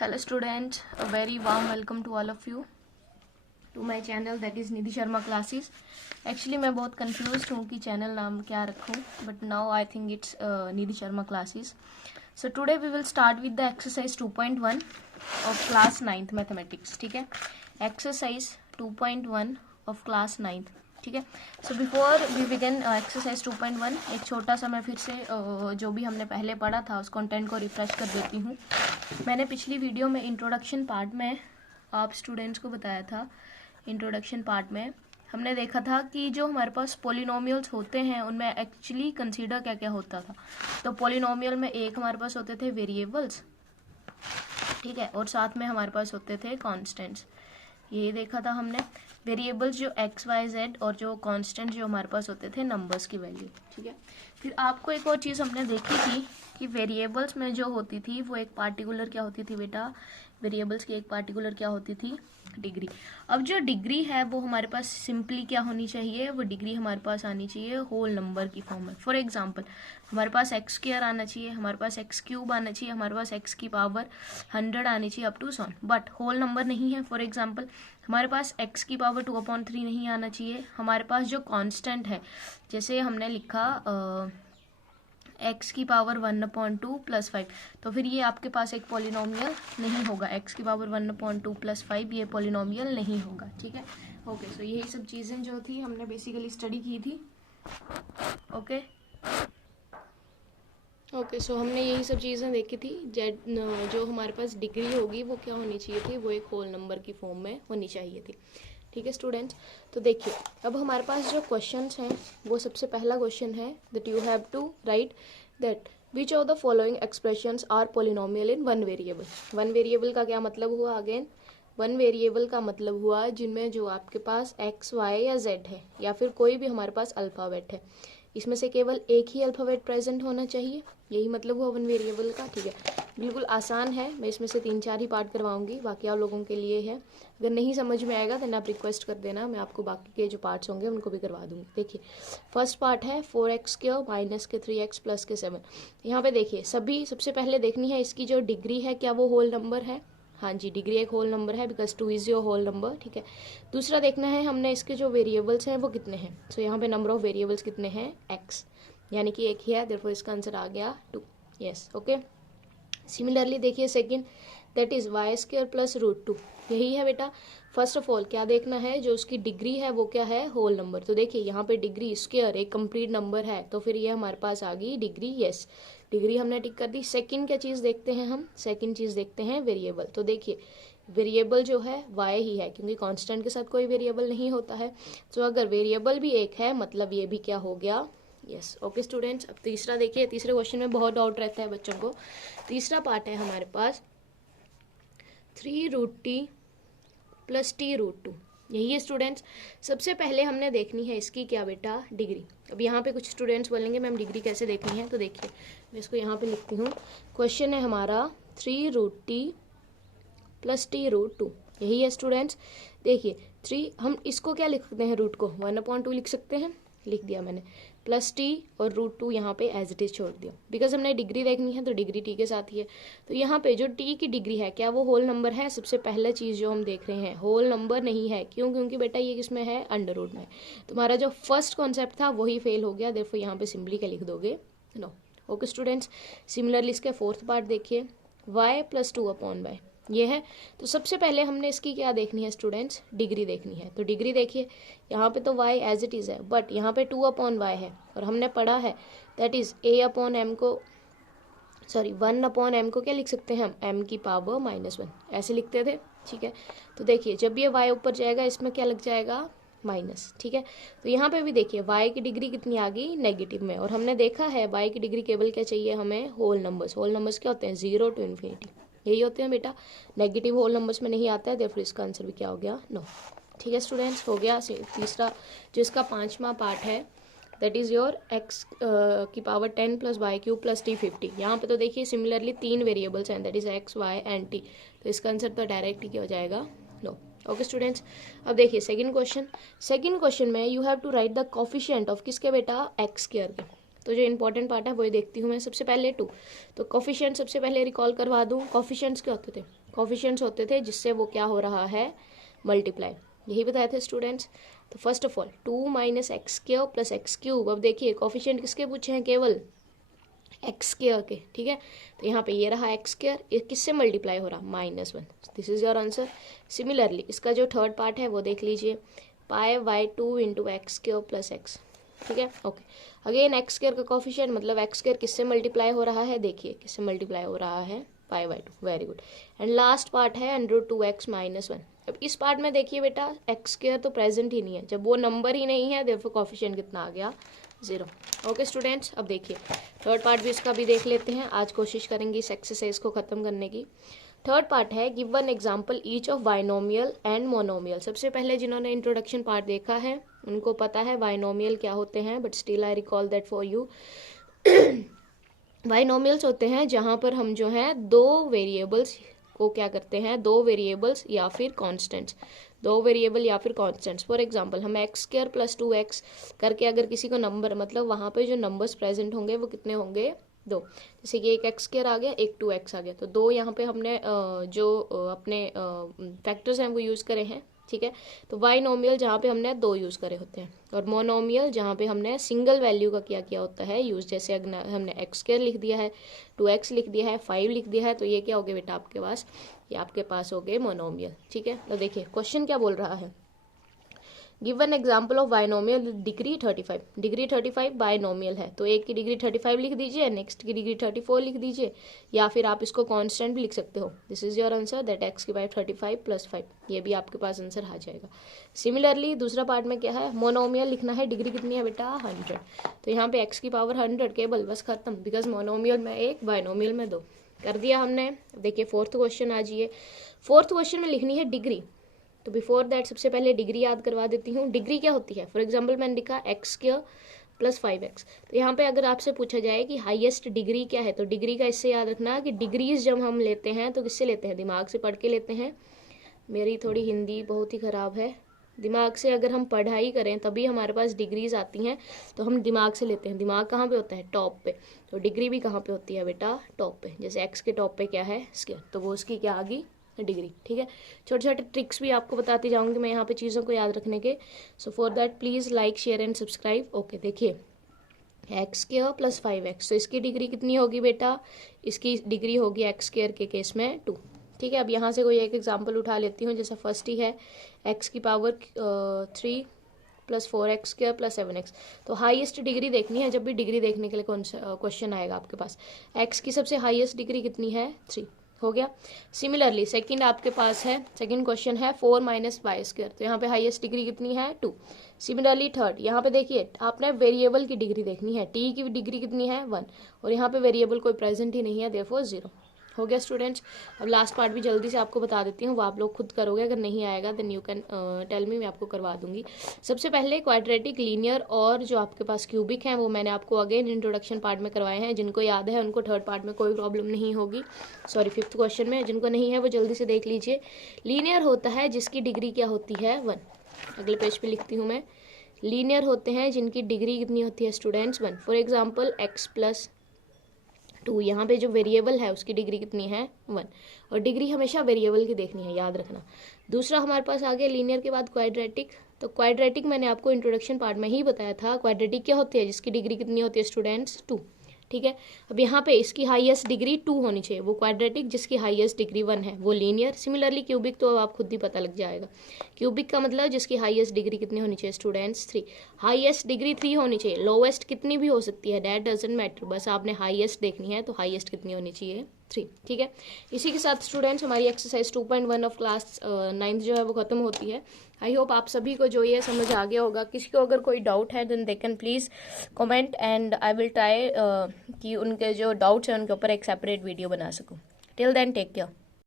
Hello students, a very warm welcome to all of you to my channel that is Nidhi Sharma classes. Actually मैं बहुत confuse हूँ कि channel नाम क्या रखूँ, but now I think it's Nidhi Sharma classes. So today we will start with the exercise 2.1 of class 9th mathematics. ठीक है, exercise 2.1 of class 9th. ठीक है. So before we begin exercise 2.1 एक छोटा सा मैं फिर से जो भी हमने पहले पढ़ा था उस कंटेंट को रिफ्रेश कर देती हूँ. मैंने पिछली वीडियो में इंट्रोडक्शन पार्ट में आप स्टूडेंट्स को बताया था. इंट्रोडक्शन पार्ट में हमने देखा था कि जो हमारे पास पोलिनोमियल्स होते हैं उनमें एक्चुअली कंसीडर क्या क्या होता था. तो पोलिनोमियल में एक हमारे पास होते थे वेरिएबल्स, ठीक है, और साथ में हमारे पास होते थे कॉन्स्टेंट्स. यही देखा था हमने. वेरिएबल्स जो एक्स वाई जेड और जो कांस्टेंट जो हमारे पास होते थे नंबर्स की वैल्यू. ठीक है. फिर आपको एक और चीज़ हमने देखी थी कि वेरिएबल्स में जो होती थी वो एक पार्टिकुलर क्या होती थी बेटा, वेरिएबल्स की एक पार्टिकुलर क्या होती थी, डिग्री. अब जो डिग्री है वो हमारे पास सिंपली क्या होनी चाहिए, वो डिग्री हमारे पास आनी चाहिए होल नंबर की फॉर्म में. फॉर एग्जांपल हमारे पास एक्स स्क्वायर आना चाहिए, हमारे पास एक्स क्यूब आना चाहिए, हमारे पास एक्स की पावर 100 आनी चाहिए अप टू सॉन. बट होल नंबर नहीं है. फॉर एग्जांपल हमारे पास x की पावर 2/3 नहीं आना चाहिए. हमारे पास जो कांस्टेंट है, जैसे हमने लिखा x की पावर 1/2 + 5, तो फिर ये आपके पास एक पॉलिनोमियल नहीं होगा. x की पावर 1/2 + 5 ये पॉलिनोमियल नहीं होगा. ठीक है. ओके, सो यही सब चीज़ें जो थी हमने बेसिकली स्टडी की थी. ओके ओके, सो हमने यही सब चीज़ें देखी थी. जेड जो हमारे पास डिग्री होगी वो क्या होनी चाहिए थी, वो एक होल नंबर की फॉर्म में होनी चाहिए थी. ठीक है स्टूडेंट्स. तो देखिए अब हमारे पास जो क्वेश्चंस हैं वो सबसे पहला क्वेश्चन है that you have to write that which of the following expressions are polynomial in one variable. One variable का क्या मतलब हुआ, अगेन वन वेरिएबल का मतलब हुआ जिनमें जो आपके पास एक्स वाई या जेड है या फिर कोई भी हमारे पास अल्फ़ाबेट है, इसमें से केवल एक ही अल्फ़ाबेट प्रेजेंट होना चाहिए. यही मतलब हुआ वन वेरिएबल का. ठीक है, बिल्कुल आसान है. मैं इसमें से 3-4 ही पार्ट करवाऊंगी, बाकी आप लोगों के लिए है. अगर नहीं समझ में आएगा तो आप रिक्वेस्ट कर देना, मैं आपको बाकी के जो पार्ट्स होंगे उनको भी करवा दूंगी. देखिए फर्स्ट पार्ट है 4x² माइनस के 3x प्लस के 7. यहाँ पे देखिए सबसे पहले देखनी है इसकी जो डिग्री है, क्या वो होल नंबर है. हाँ जी, डिग्री एक होल नंबर है because 2 is your whole number. ठीक है. दूसरा देखना है हमने इसके जो वेरिएबल्स हैं वो कितने हैं. सो यहाँ पे नंबर ऑफ वेरिएबल्स कितने हैं, x, यानी कि एक ही है, देयरफॉर इसका आंसर आ गया 2. Yes okay. सिमिलरली देखिए second that is y² plus √2. यही है बेटा. फर्स्ट ऑफ ऑल क्या देखना है, जो उसकी डिग्री है वो क्या है, होल नंबर. तो देखिए यहाँ पे डिग्री स्क्वायर एक कंप्लीट नंबर है, तो फिर ये हमारे पास आ गई डिग्री. यस, डिग्री हमने टिक कर दी. सेकंड क्या चीज़ देखते हैं हम, सेकंड चीज़ देखते हैं वेरिएबल. तो देखिए वेरिएबल जो है y ही है क्योंकि कांस्टेंट के साथ कोई वेरिएबल नहीं होता है. तो अगर वेरिएबल भी एक है मतलब ये भी क्या हो गया. Yes okay students. अब तीसरा देखिए, तीसरे क्वेश्चन में बहुत डाउट रहता है बच्चों को. तीसरा पार्ट है हमारे पास 3√t प्लस t√2. यही है स्टूडेंट्स. सबसे पहले हमने देखनी है इसकी क्या बेटा, डिग्री. अब यहाँ पे कुछ स्टूडेंट्स बोलेंगे मैम डिग्री कैसे देखनी है, तो देखिए मैं इसको यहाँ पे लिखती हूँ. क्वेश्चन है हमारा 3√t प्लस t√2. यही है स्टूडेंट्स. देखिए 3 हम इसको क्या लिख सकते हैं, रूट को 1/2 लिख सकते हैं, लिख दिया मैंने, प्लस टी और √2 यहाँ पे एज इट इज छोड़ दिया बिकॉज हमने डिग्री देखनी है तो डिग्री टी के साथ ही है. तो यहाँ पे जो टी की डिग्री है क्या वो होल नंबर है. सबसे पहला चीज़ जो हम देख रहे हैं होल नंबर नहीं है. क्यों, क्योंकि बेटा ये किसमें है, अंडर रूट में. तुम्हारा जो फर्स्ट कॉन्सेप्ट था वही फेल हो गया, देयरफॉर यहाँ पे सिंपली क्या लिख दोगे, नो. Okay students. सिमिलरली इसके फोर्थ पार्ट देखिए y प्लस 2/y ये है. तो सबसे पहले हमने इसकी क्या देखनी है स्टूडेंट्स, डिग्री देखनी है. तो डिग्री देखिए यहाँ पे तो y एज इट इज़ है, बट यहाँ पे 2/y है और हमने पढ़ा है दैट इज a/m को 1/m को क्या लिख सकते हैं हम, m की पावर -1 ऐसे लिखते थे. ठीक है. तो देखिए जब ये y ऊपर जाएगा इसमें क्या लग जाएगा, माइनस. ठीक है. तो यहाँ पे भी देखिए y की डिग्री कितनी आ गई, नेगेटिव में. और हमने देखा है y की डिग्री केवल क्या चाहिए हमें, होल नंबर्स. होल नंबर्स क्या होते हैं, 0 to ∞, यही होते हैं बेटा. नेगेटिव होल नंबर्स में नहीं आता है, देयरफॉर इसका आंसर भी क्या हो गया, नो. ठीक है स्टूडेंट्स, हो गया. तीसरा जो इसका 5वां पार्ट है दैट इज़ योर x की power 10 plus y³ plus t50. यहाँ पे तो देखिए सिमिलरली 3 वेरिएबल्स हैं that is x, y and t. तो इसका आंसर तो डायरेक्ट ही क्या हो जाएगा, नो. Okay students. अब देखिए सेकंड क्वेश्चन में you have to write the coefficient of किसके बेटा, x² के. तो जो इंपॉर्टेंट पार्ट है वही देखती हूँ मैं. सबसे पहले 2, तो कोफिशिएंट सबसे पहले रिकॉल करवा दूँ. कोफिशिएंट्स क्या होते थे, कोफिशिएंट्स होते थे जिससे वो क्या हो रहा है, मल्टीप्लाई, यही बताए थे स्टूडेंट्स। तो first of all 2 minus x square plus x cube, अब देखिए कोफिशिएंट किसके पूछे हैं, केवल एक्स स्क्वायर के, ठीक है। तो यहाँ पे ये रहा एक्स स्क्वायर, ये किससे मल्टीप्लाई हो रहा, -1, this is your answer. Similarly इसका जो थर्ड पार्ट है वो देख लीजिए, π/2 into x square plus x, ठीक है, ओके। अगेन एक्स स्क्वायर का कोफिशिएंट मतलब एक्स स्क्वायर किससे मल्टीप्लाई हो रहा है, देखिए किससे मल्टीप्लाई हो रहा है, π/2, very good. And last part है √2x - 1। अब इस पार्ट में देखिए बेटा एक्स स्क्वायर तो प्रेजेंट ही नहीं है, जब वो नंबर ही नहीं है देयरफॉर कोफिशिएंट कितना आ गया, 0। ओके स्टूडेंट्स, अब देखिए थर्ड पार्ट भी इसका भी देख लेते हैं, आज कोशिश करेंगे इस एक्सरसाइज को खत्म करने की। थर्ड पार्ट है give one example each of binomial and monomial. सबसे पहले जिन्होंने इंट्रोडक्शन पार्ट देखा है उनको पता है बाइनोमियल क्या होते हैं, but still I recall that for you. Binomials होते हैं जहां पर हम जो है दो वेरिएबल्स को क्या करते हैं, दो वेरिएबल्स या फिर कॉन्स्टेंट्स, दो वेरिएबल या फिर कॉन्स्टेंट्स। फॉर एग्जांपल हम एक्स स्क्वायर प्लस 2x करके अगर किसी को नंबर, मतलब वहाँ पे जो नंबर्स प्रेजेंट होंगे वो कितने होंगे, दो। जैसे कि एक एक्स स्क्वायर आ गया, एक 2x आ गया, तो दो यहाँ पे हमने जो अपने फैक्टर्स हैं वो यूज़ करे हैं, ठीक है। तो बाइनोमियल जहाँ पे हमने दो यूज़ करे होते हैं, और मोनोमियल जहाँ पे हमने सिंगल वैल्यू का क्या किया होता है यूज़। जैसे अगर हमने एक्स स्क्वायर लिख दिया है, 2x लिख दिया है, 5 लिख दिया है, तो ये क्या हो गया बेटा आपके पास, ये आपके पास हो गए मोनोमियल, ठीक है। तो देखिए क्वेश्चन क्या बोल रहा है, give an example of binomial degree 35। Degree 35 binomial है, तो एक की डिग्री 35 लिख दीजिए, नेक्स्ट की डिग्री 34 लिख दीजिए, या फिर आप इसको कांस्टेंट भी लिख सकते हो। This is your answer, that x की पावर 35 + 5, ये भी आपके पास आंसर आ जाएगा। सिमिलरली दूसरा पार्ट में क्या है, मोनोमियल लिखना है, डिग्री कितनी है बेटा 100, तो यहाँ पे एक्स की पावर 100 केवल, बस खत्म, बिकॉज मोनोमियल में एक, बाइनोमियल में दो, कर दिया हमने। देखिए फोर्थ क्वेश्चन आ जाइए। फोर्थ क्वेश्चन में लिखनी है डिग्री, तो बिफोर दैट सबसे पहले डिग्री याद करवा देती हूँ। डिग्री क्या होती है, फॉर एग्जांपल मैंने लिखा एक्स स्क्वायर प्लस 5x, तो यहाँ पे अगर आपसे पूछा जाए कि हाईएस्ट डिग्री क्या है, तो डिग्री का इससे याद रखना कि डिग्रीज जब हम लेते हैं तो किससे लेते हैं, दिमाग से पढ़ के लेते हैं। मेरी थोड़ी हिंदी बहुत ही ख़राब है, दिमाग से अगर हम पढ़ाई करें तभी हमारे पास डिग्रीज आती हैं, तो हम दिमाग से लेते हैं। दिमाग कहाँ पे होता है, टॉप पे, तो डिग्री भी कहाँ पे होती है बेटा, टॉप पे। जैसे एक्स के टॉप पे क्या है, स्क्वायर, तो वो उसकी क्या आ गई, डिग्री, ठीक है। छोटे छोटे ट्रिक्स भी आपको बताती जाऊंगी मैं यहाँ पे चीज़ों को याद रखने के। So for that please like share and subscribe. Okay देखिए एक्स स्क्वायर प्लस 5x, तो इसकी डिग्री कितनी होगी बेटा, इसकी डिग्री होगी एक्स स्क्वायर के केस में 2, ठीक है। अब यहाँ से कोई एक एग्जांपल उठा लेती हूँ, जैसे फर्स्ट ही है एक्स की पावर 3 + 4x स्क्वायर + 7x, तो हाईएस्ट डिग्री देखनी है। जब भी डिग्री देखने के लिए कौन सा क्वेश्चन आएगा आपके पास, एक्स की सबसे हाईएस्ट डिग्री कितनी है, 3, हो गया। सिमिलरली सेकंड आपके पास है, सेकंड क्वेश्चन है 4 - y स्क्वायर, तो यहाँ पे हाईएस्ट डिग्री कितनी है, 2। सिमिलरली थर्ड, यहाँ पे देखिए आपने वेरिएबल की डिग्री देखनी है, टी की डिग्री कितनी है 1, और यहाँ पे वेरिएबल कोई प्रेजेंट ही नहीं है, देयरफॉर 0, हो गया स्टूडेंट्स। अब लास्ट पार्ट भी जल्दी से आपको बता देती हूँ, वो आप लोग खुद करोगे, अगर नहीं आएगा then you can tell me, मैं आपको करवा दूंगी। सबसे पहले क्वाड्रेटिक, लीनियर और जो आपके पास क्यूबिक हैं वो मैंने आपको अगेन इंट्रोडक्शन पार्ट में करवाए हैं। जिनको याद है उनको थर्ड पार्ट में कोई प्रॉब्लम नहीं होगी, सॉरी फिफ्थ क्वेश्चन में, जिनको नहीं है वो जल्दी से देख लीजिए। लीनियर होता है जिसकी डिग्री क्या होती है 1, अगले पेज पे लिखती हूँ मैं। लीनियर होते हैं जिनकी डिग्री कितनी होती है स्टूडेंट्स 1, फॉर एग्जाम्पल x + 2, यहाँ पे जो वेरिएबल है उसकी डिग्री कितनी है 1, और डिग्री हमेशा वेरिएबल की देखनी है, याद रखना। दूसरा हमारे पास आ गया लीनियर के बाद क्वाड्रेटिक, तो क्वाड्रेटिक मैंने आपको इंट्रोडक्शन पार्ट में ही बताया था। क्वाड्रेटिक क्या होती है, जिसकी डिग्री कितनी होती है स्टूडेंट्स 2, ठीक है। अब यहाँ पे इसकी हाईएस्ट डिग्री 2 होनी चाहिए, वो क्वाड्रेटिक जिसकी हाईएस्ट डिग्री 1 है वो लीनियर। सिमिलरली क्यूबिक तो आप खुद ही पता लग जाएगा, क्यूबिक का मतलब जिसकी हाईएस्ट डिग्री कितनी होनी चाहिए स्टूडेंट्स 3, हाईएस्ट डिग्री 3 होनी चाहिए, लोवेस्ट कितनी भी हो सकती है, दैट डजंट मैटर, बस आपने हाईएस्ट देखनी है, तो हाईएस्ट कितनी होनी चाहिए 3, ठीक है। इसी के साथ स्टूडेंट्स हमारी एक्सरसाइज 2.1 ऑफ क्लास 9th जो है वो खत्म होती है। आई होप आप सभी को जो ये समझ आ गया होगा। किसी को अगर कोई डाउट है then they can please comment and I will try कि उनके जो डाउट्स हैं उनके ऊपर एक सेपरेट वीडियो बना सकूं। Till then take care.